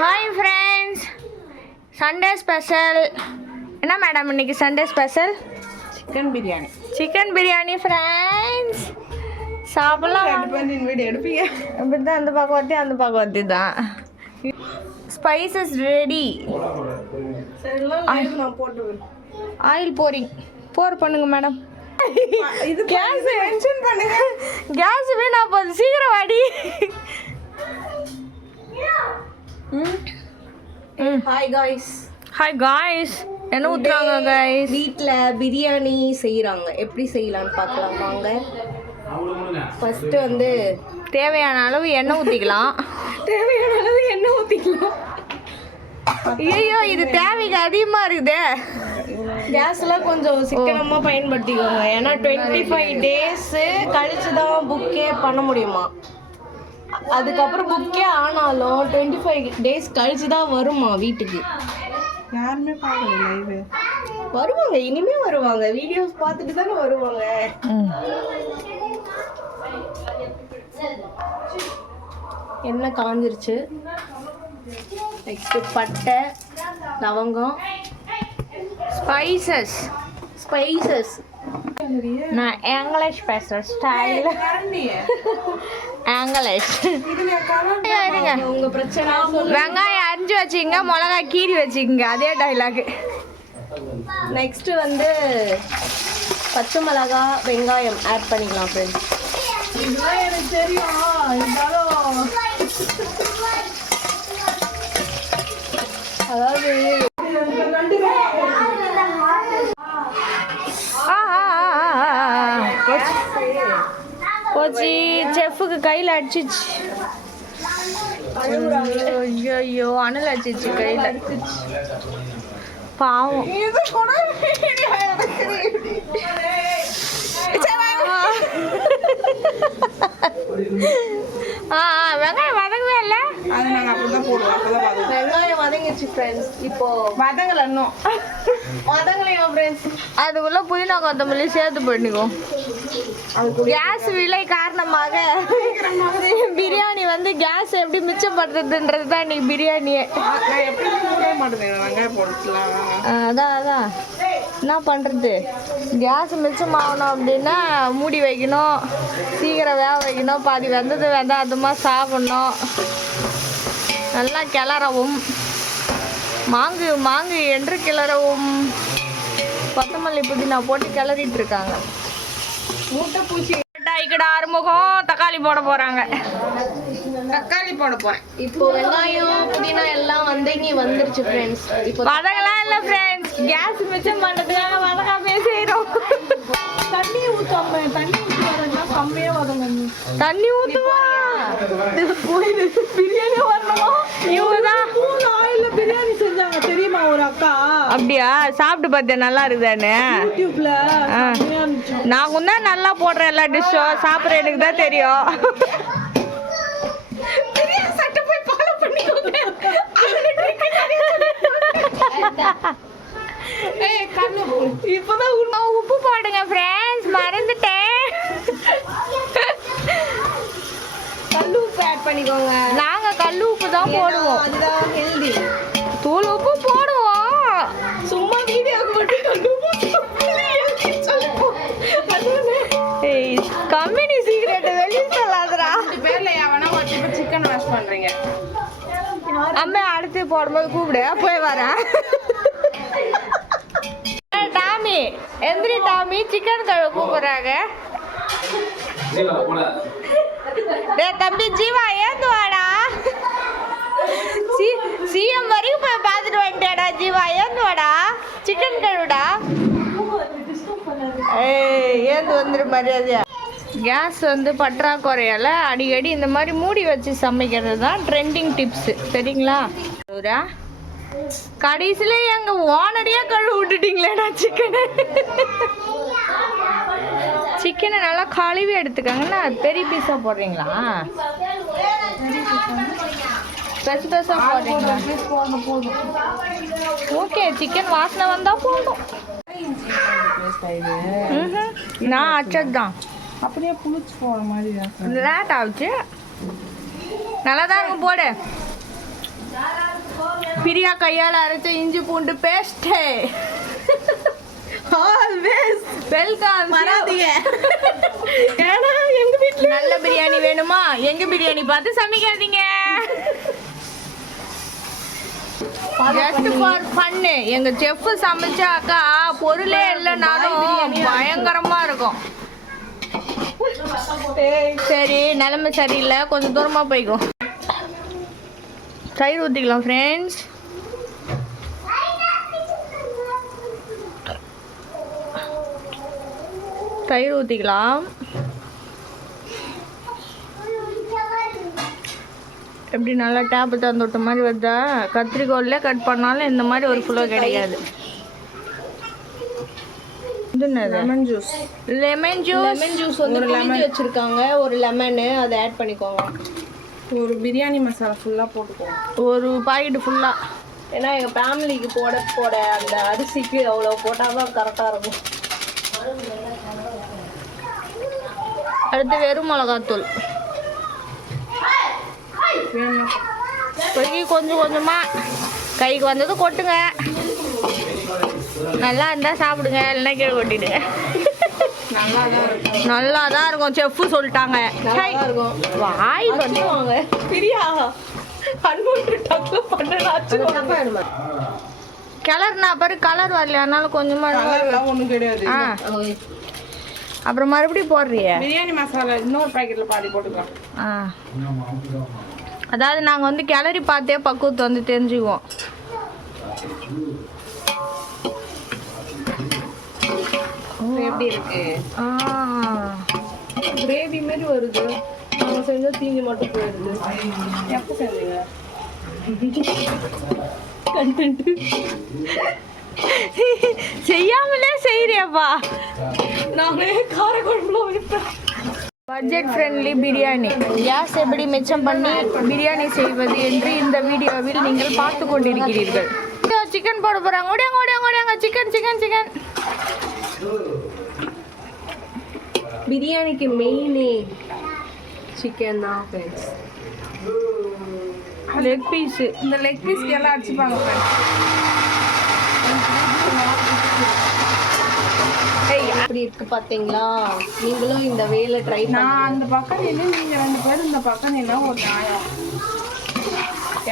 Hi friends, Sunday special என்ன madam? இன்னைக்கு Sunday special chicken biryani friends. சாப்பிடலாம். எடுப்பீங்க இப்படி தான் அந்த பக்கம் வரட்டி அந்த பக்கம் வரட்டி தான். Spices ready. ஆயில் போர் பண்ணுங்க மேடம். இது கேஸ் மென்ஷன் பண்ணுங்க. கேஸ் வேணா போகுது, சீக்கிரம் வாடி. Hi guys. என்ன ஊத்துறாங்க காய்ஸ்? வீட்டில் பிரியாணி செய்கிறாங்க. எப்படி செய்யலான்னு பார்க்கலாம் வாங்க. ஃபர்ஸ்ட் வந்து தேவையான அளவு எண்ணெய் ஊற்றிக்கலாம். ஐயோ, இது தேவைக்கு அதிகமாக இருக்குதே. கேஸ்லாம் கொஞ்சம் சிக்கனமாக பயன்படுத்திக்கோங்க. ஏன்னா 25 days கழிச்சு தான் புக்கே பண்ண முடியுமா. அதுக்கப்புறம் புக்கே ஆனாலும் 25 days கழிச்சு தான் வருமா வீட்டுக்கு. யாருமே பார்க்கல லைவ். வருவாங்க, இனிமே வருவாங்க. வீடியோஸ் பார்த்துட்டு தானே வருவாங்க. எண்ணெய் காஞ்சிருச்சு. நெக்ஸ்ட் பட்டை, லவங்கம், ஸ்பைசஸ். நான் இங்கிலீஷ் பேசுகிறேன் ஸ்டைல். இங்கிலீஷ் உங்க பிரச்சனை. வெங்காயம் அரிஞ்சு வச்சுங்க, மிளகாய் கீரி வச்சுக்கோங்க. அதே டைலாக். நெக்ஸ்ட் வந்து பச்சை மிளகா, வெங்காயம் ஆட் பண்ணிக்கலாம் ஃப்ரெண்ட்ஸ். இதெல்லாம் எனக்கு தெரியும். இருந்தாலும் அதாவது போச்சு, செஃப்புக்கு கையில் அடிச்சிச்சு. ஐயோ, அனல் அடிச்சிச்சு கையில். பாவம். வெங்காயம் வதங்கவே இல்லை. வெங்காயம் வதங்கிச்சு ஃப்ரெண்ட்ஸ். இப்போ வதங்கல இன்னும். வதங்கலையா ஃப்ரெண்ட்ஸ்? அதுக்குள்ள புதினா கொத்தமல்லி சேர்த்து பண்ணிக்கோ. கேஸ் விலை காரணமாக பிரியாணி வந்து கேஸ் எப்படி மிச்சப்படுறதுன்றது தான் இன்னைக்கு பிரியாணியே. அதான் என்ன பண்ணுறது? கேஸ் மிச்சமாகணும் அப்படின்னா மூடி வைக்கணும், சீக்கிரம் வேக வைக்கணும், பாதி வெந்தது வெந்தாதமாக சாப்பிடணும், நல்லா கிளறவும், மாங்கு என்று கிளறவும், கொத்தமல்லி புதினா போட்டு கிளறிட்டு இருக்காங்க. மூட்டை பூச்சி இக்கட ஆறுமுகம் தக்காளி போட போறாங்க. இப்போ வெங்காயம் புதினா எல்லாம் வந்துருச்சு ஃப்ரெண்ட்ஸ். இப்போ வதங்கலாம் இல்லை ஃப்ரெண்ட்ஸ், கேஸ் மிச்சம் பண்ணுறதுக்காக வதங்காமே செய்கிறோம். தண்ணி ஊற்றுவாங்க. கம்மியாக வதங்கணும். தண்ணி ஊற்றுவா பிரியாணி வரணுமா? இவங்க தான் ஆயிலில் பிரியாணி செஞ்சாங்க தெரியுமா ஒரு அக்கா. அப்படியா? சாப்பிட்டு பார்த்தேன், நல்லா இருக்குதானே? யூடியூப்ல நான் தான் நல்லா போடுறேன் எல்லா டிஷ்ஷும். சாப்பிட்ற எனக்கு தான் தெரியும். இப்பதான் உப்பு போடுங்க ஃப்ரெண்ட்ஸ், மறந்துட்டேன். கல் உப்பு ஆட் பண்ணிக்கோங்க. நாங்க கல் உப்பு தான் போடுவோம். அதுதான் ஹெல்தி. தூள் உப்பு போடுவோம். சும்மா வீடியோக்கு மட்டும் கல் உப்பு கம்பெனி சீக்ரெட் வெளியே சொல்லாதடா. பேர்ல எவனா ஒரு சிக்கன் வாஷ் பண்றீங்க. அம்மா அடுத்து போடும்போது கூப்பிடு, போய் வரேன். டாமி எந்திரி, டாமி சிக்கன் கழுவ கூப்பிடுறாங்க. தம்பி ஜீவா ஏந்து வாடா. சிஎம் வரைக்கும் போய் பார்த்துட்டு வந்துட்டேடா. ஜீவா ஏந்து வாடா, சிக்கன் கழுவுடா. ஏந்து வந்துரு மரியாதையா. கேஸ் வந்து பற்றாக்குறையால் அடிக்கடி இந்த மாதிரி மூடி வச்சு சமைக்கிறது தான் ட்ரெண்டிங் டிப்ஸு, சரிங்களா? கடைசியில் எங்கள் ஓனரையே கழுவி விட்டுட்டீங்களேடா சிக்கனை நல்லா கழுவி எடுத்துக்கங்கன்னா பெரிய பீஸாக போடுறீங்களா? பெருசாக போடுறீங்களா? ஓகே, சிக்கன் வாசனை வந்தால் போதும். நான் அச்சது தான். அப்படியே புளிச்சு போற மாதிரி லேட் ஆச்சு. நல்லா தான் இருக்கும் போடு. பிரியா கையால் அரைச்ச இஞ்சி பூண்டு பேஸ்ட்டு. Always welcome. வராதீங்க. ஏன்னா எங்க வீட்ல நல்ல பிரியாணி வேணுமா? எங்க பிரியாணி பார்த்து சமைக்காதீங்க. ஜஸ்ட் ஃபார் ஃபன்னு. எங்க செஃப் சமைச்சாக்கா பொருளே இல்லைனாலும் பயங்கரமா இருக்கும். சரி, நிலைமை சரியில்லை, கொஞ்சம் தூரமா போய்க்கோ. தயிர் ஊற்றிக்கலாம் ஃப்ரெண்ட்ஸ். தயிர் ஊற்றிக்கலாம். எப்படி நல்லா டேப்பு தந்து விட்ட மாதிரி வருதா? கத்திரிக்கோல்ல கட் பண்ணாலும் இந்த மாதிரி ஒரு ஃபுல்லோ கிடைக்காது. இது என்னது? Lemon juice. Lemon juice. Lemon juice வந்து புளிஞ்சு வச்சிருக்காங்க. ஒரு லெமனு அதை ஆட் பண்ணிக்கோங்க. ஒரு பிரியாணி மசாலா ஃபுல்லாக போட்டுக்கோங்க. ஒரு பாக்கெட்டு ஃபுல்லாக. ஏன்னா எங்கள் ஃபேமிலிக்கு போட அந்த அரிசிக்கு அவ்வளோ போட்டால் தான் கரெக்டாக இருக்கும். அடுத்து வெறும் மிளகாத்தூள். இப்போதைக்கு கொஞ்சம் கொஞ்சமாக கைக்கு வந்தது கொட்டுங்க. நல்லா இருந்தால் சாப்பிடுங்க, இல்லைன்னா கீழே கொட்டிடுங்க. நல்லா தான் இருக்கும். செஃப்பு சொல்லிட்டாங்க. வாய் பண்ணுவாங்க. பிரியா கிளறுனா பாரு, கலர் வரல, அதனால கொஞ்சமாக ஒன்றும் கிடையாது. அப்புறம் மறுபடியும் போடுறிய பிரியாணி மசாலா இன்னொரு பாக்கெட்டில் பாதி போட்டுக்கலாம். அதாவது நாங்கள் வந்து கிளறி பார்த்தே பக்குவத்தை வந்து தெரிஞ்சுக்குவோம். எப்படி இருக்கு? கிரேவி மாதிரி வருது. நம்ம செஞ்சால் தீஞ்சு மட்டும் போயிடுது. எப்போ செஞ்சீங்க? செய்யாமலே செய்யறியப்பா. நானே காரக்குழம்புல வைப்பேன். Budget friendly biryani. கேஸ் எப்படி மிச்சம் பண்ணி பிரியாணி செய்வது என்று இந்த வீடியோவில் நீங்கள் பார்த்து கொண்டிருக்கிறீர்கள். சிக்கன் போட போகிறாங்க. ஓடியாங்க ஓடியாங்க ஓடியாங்க. Chicken chicken chicken. பிரியாணிக்கு மெயினே சிக்கன் தான் ஃப்ரெண்ட்ஸ். Leg piece. இந்த லெக் பீஸ்க்கு எல்லாம் அடிச்சுப்பாங்க ஃப்ரெண்ட்ஸ். அப்படி இருக்கு பார்த்தீங்களா? நீங்களும் இந்த வேலை ட்ரை பண்ணி. நான் அந்த பக்கம் நின்று நீங்கள் 2 பேர் இந்த பக்கம் நின்னா ஒரு நியாயம்.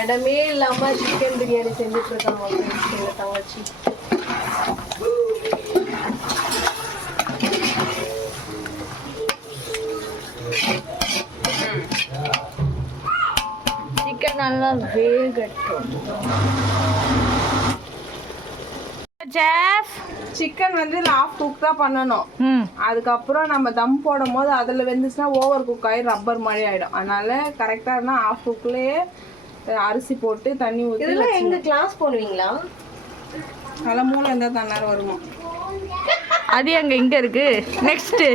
இடமே இல்லாமல் சிக்கன் பிரியாணி செஞ்சுட்டு இருக்காங்க ஃப்ரெண்ட்ஸ் எங்கள் தங்கச்சி. சிக்கன் நல்லா வேகட்டும். செஃப், சிக்கன் வந்து ஹாஃப் குக் தான் பண்ணணும். அதுக்கப்புறம் நம்ம தம் போடும் போது அதில் வெந்துச்சுன்னா ஓவர் குக் ஆகி ரப்பர் மாதிரி ஆகிடும். அதனால கரெக்டாக இருந்தால் ஹாஃப் குக்லேயே அரிசி போட்டு தண்ணி ஊற்றி. இதெல்லாம் எங்கள் கிளாஸ் போடுவீங்களா? நல்லா மூளை இருந்தால் தன்னார் வருமா? அது அங்கே இங்கே இருக்கு. நெக்ஸ்ட்டு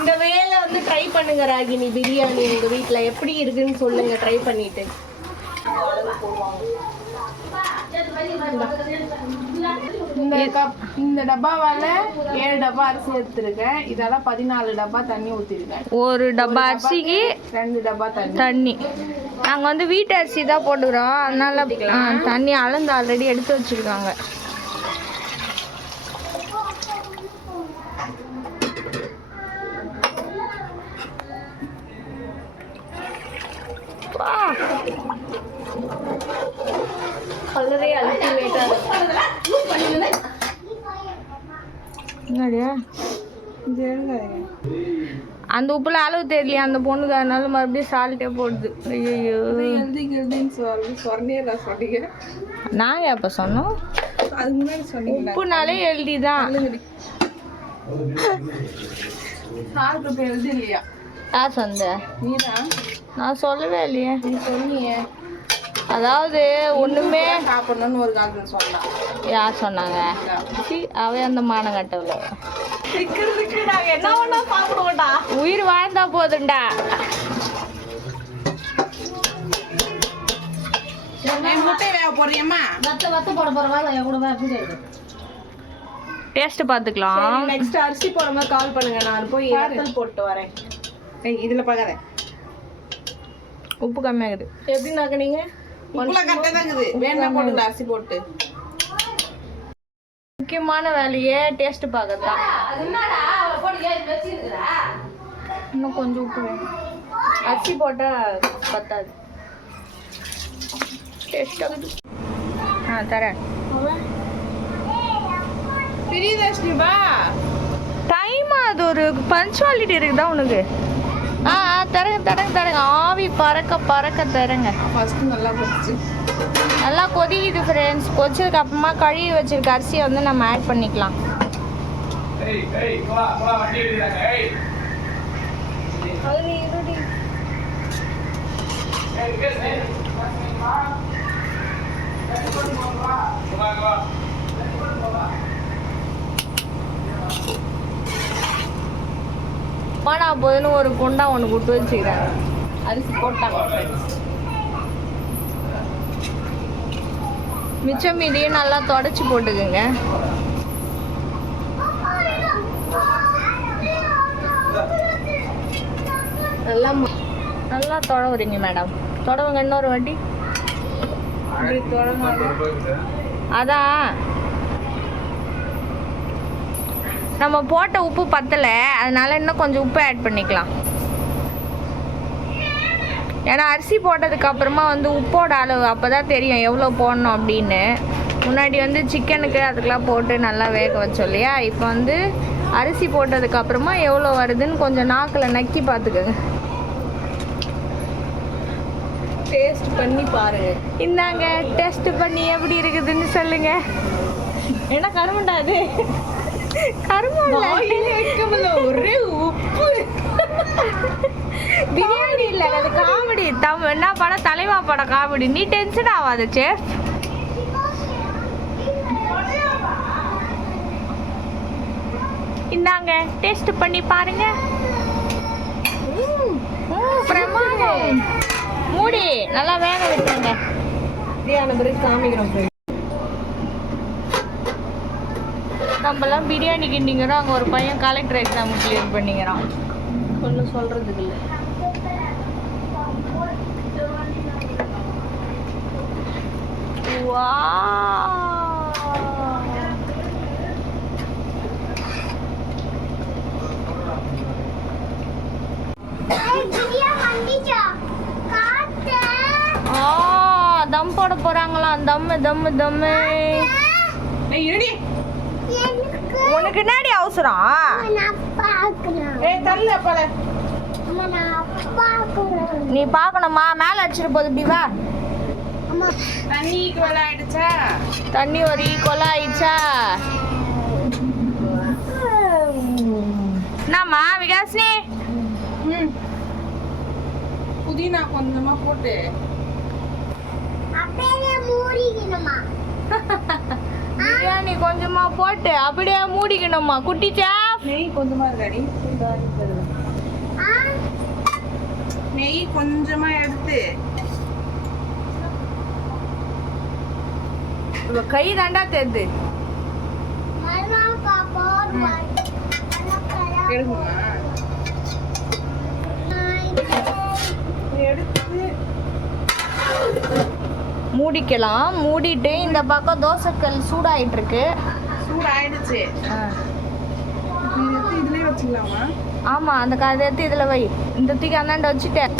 இந்த வேலை வந்து ட்ரை பண்ணுங்க ராகினி. பிரியாணி உங்க வீட்ல எப்படி இருக்குன்னு சொல்லுங்க, ட்ரை பண்ணிட்டு. இந்த டப்பாவால 7 டப்பா அரிசி எடுத்துருக்கேன். இதெல்லாம் 14 டப்பா தண்ணி ஊற்றிருக்கேன். ஒரு டப்பா அரிசிக்கு 2 டப்பா தண்ணி. நாங்கள் வந்து வீட்டு அரிசி தான் போட்டுக்கிறோம். அதனால தண்ணி அளந்து ஆல்ரெடி எடுத்து வச்சுருக்காங்க. கலரே அல்டிமேட்டா அந்த உப்புல அளவு தெரியலையா அந்த பொண்ணுக்கு, அதனால மறுபடியும் சால்ட்டே போடுது. ஐயோ, நாங்க எப்ப சொன்னோம்? உப்புனாலே எழுதி தான். யார் சொந்த? நான் சொல்லவே இல்லையே. நீ சொன்னியே. அதாவது ஒண்ணுமே சாப்பிடணும்னு ஒரு காலத்துல சொன்னான். யார் சொன்னாங்க? அவ அந்த மானங்கட்டவள. என்ன ஒண்ணா சாப்பிடுவோம்டா. உயிர் வாழ்ந்தா போதுண்டா. முட்டை வேக போறியம்மா? டேஸ்ட் பார்த்துக்கலாம். நெக்ஸ்ட் அரிசி போடும்போது கால் பண்ணுங்க, நான் போய் வத்தல் போட்டு வரேன். ஏய் இதுல பார்க்காத. உப்பு கம்மியாகுது. எப்படி நக்குனீங்க? உப்புல கரெக்டா தான் இருக்குது. வேணா போட்டுக்கலாம் அரிசி போட்டு. முக்கியமான வேலையே டேஸ்ட் பார்க்கறது தான். இன்னும் கொஞ்சம் உப்பு வேணும். அரிசி போட்டா பத்தாது. டேஸ்ட் ஆகுது. தரேன். பிரியதர்ஷினி வா. டைம் அது ஒரு பஞ்சுவாலிட்டி இருக்குதா உனக்கு? தரங்க ஆவி பறக்க பறக்க தரங்க. ஃபர்ஸ்ட் நல்லா கொதிச்சு. நல்லா கொதிக்குது ஃப்ரெண்ட்ஸ். கொதிச்சதுக்கு அப்புறமா கழுவி வச்சிருக்க அரிசியை வந்து நம்ம ஆட் பண்ணிக்கலாம். போனா போதுன்னு ஒரு குண்டா ஒன்று கொடுத்து வச்சுக்கிறாங்க. அரிசி போட்டாங்க ஃப்ரெண்ட்ஸ். மிச்சம் மீதியும் நல்லா தொடச்சி போட்டுக்குங்க. நல்லா தொடவுறீங்க மேடம். தொடவுங்க இன்னொரு வாட்டி. அதான் நம்ம போட்ட உப்பு பத்தலை, அதனால இன்னும் கொஞ்சம் உப்பு ஆட் பண்ணிக்கலாம். ஏன்னா அரிசி போட்டதுக்கு அப்புறமா வந்து உப்போட அளவு அப்போ தான் தெரியும் எவ்வளோ போடணும் அப்படின்னு. முன்னாடி வந்து சிக்கனுக்கு அதுக்கெலாம் போட்டு நல்லா வேக வச்சோம் இல்லையா? இப்போ வந்து அரிசி போட்டதுக்கு அப்புறமா எவ்வளோ வருதுன்னு கொஞ்சம் நாக்கில் நக்கி பார்த்துக்கோங்க. டேஸ்ட் பண்ணி பாருங்க. இந்தாங்க டேஸ்ட் பண்ணி எப்படி இருக்குதுன்னு சொல்லுங்க. ஏன்னா கருமண்டா அது கருமல்ல ஒரே உப்பு. பிரியாணி இல்லை அது காமெடி. என்ன படம்? தலைவா படம் காமெடி. நீ டென்ஷன் ஆகாத செஃப். இந்தாங்க டேஸ்ட் பண்ணி பாருங்க. பிரமாதம். மூடி நல்லா வேக விட்டுருங்க. பிரியாணி பிறகு காமிக்கிறோம். நம்மலாம் பிரியாணி கிண்டிங்கிறோம். அங்கே ஒரு பையன் கலெக்டர் எக்ஸாம் கிளியர் பண்ணிக்கிறான். ஒன்றும் சொல்கிறதுக்கு இல்லை. தம் போட போறாங்களாம். தம்மு தம்மு தம்மு. உனக்கு என்னடி அவசரம்? நீ பாக்கணுமா? மேல அடிச்சிட்டு போகுது. இப்படி வா. தண்ணி ஈக்குவல் ஆயிடுச்சா? தண்ணி ஒரு ஈக்குவல் ஆயிடுச்சா? என்னம்மா விகாசினி? புதினா கொஞ்சமா போட்டு பிரியாணி கொஞ்சமா போட்டு அப்படியே மூடிக்கணுமா குட்டி சாப்? நெய் கொஞ்சமா இருக்காடி. நெய் கொஞ்சமா எடுத்து கை தாண்டா தெரியுது. எடுக்குமா? எடுத்து மூடிக்கலாம். மூடிட்டு இந்த பக்கம் தோசைக்கல் சூடாயிட்டு இருக்கு. சூடாயிடுச்சு. இதுலயே வச்சுக்கலாமா? ஆமா அந்த அதை எடுத்து இதுல வை. இந்த தூக்கி அந்தாண்ட வச்சுட்டேன்.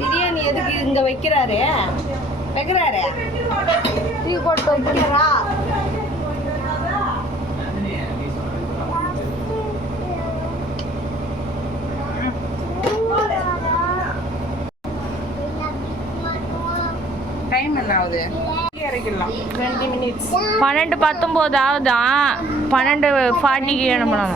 பிரியாணி எதுக்கு இங்க வைக்கிறாரு? தூக்கி போட்டு வைக்கிறா. டைம் என்ன ஆகுது? இறக்கிடலாம். 20 minutes. 12:19 ஆகுதான். 12:40க்கு அனுப்பணும்.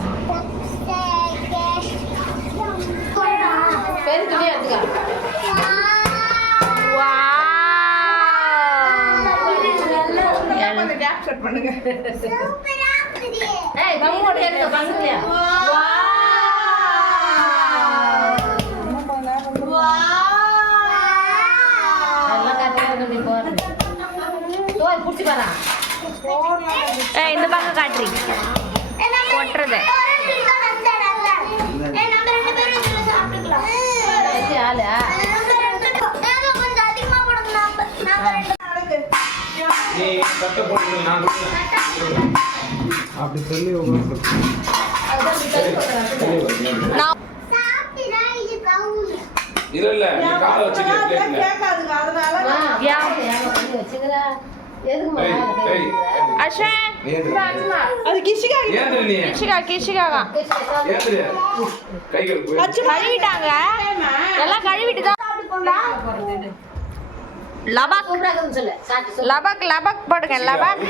கொஞ்சம் கேப் செட் பண்ணுங்க. எல்லாம் இந்த பக்கம் காட்டுறீங்க கொட்டுறது அப்படி சொல்லி இல்ல காலை கழுவிட்டாங்க எல்லாம் கழுவிட்டு தான் லபக் லபக் லபக் போடுங்க லபக்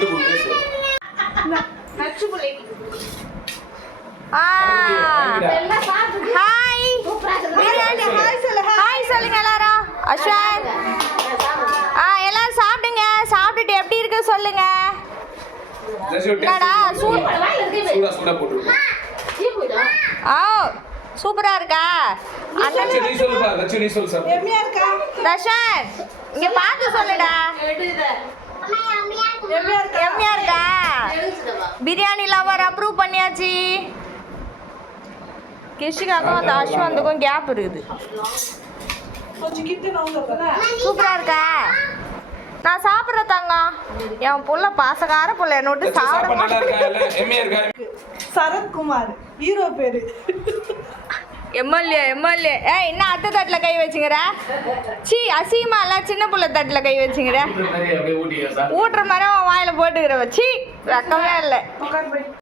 ஹாய் ஹாய் சொல்லுங்க எல்லாரும் அஸ்வன் எல்லாரும் சாப்பிடுங்க சாப்பிட்டுட்டு எப்படி இருக்கு சொல்லுங்க என்னடா சூப்பரா இருக்கா தர்ஷன் இங்க பார்த்து சொல்லுடா எம்மியா இருக்கா பிரியாணி லவர் அப்ரூவ் பண்ணியாச்சு கிஷிகாக்கும் அந்த அஸ்வந்துக்கும் கேப் இருக்குது சூப்பரா இருக்கா நான் சாப்பிட்ற தங்கம் என் புள்ள பாசக்கார புள்ள என்ன விட்டு சாப்பிட சரத்குமார் ஹீரோ பேரு எம்எல்ஏ என்ன அத்தை தட்டில் கை வச்சுங்கிற சி அசிங்கமா இல்ல சின்ன புள்ள தட்டில் கை வச்சுங்கிற ஊட்டுற மாதிரி அவன் வாயில போட்டுக்கிற சி ரக்கமே இல்லை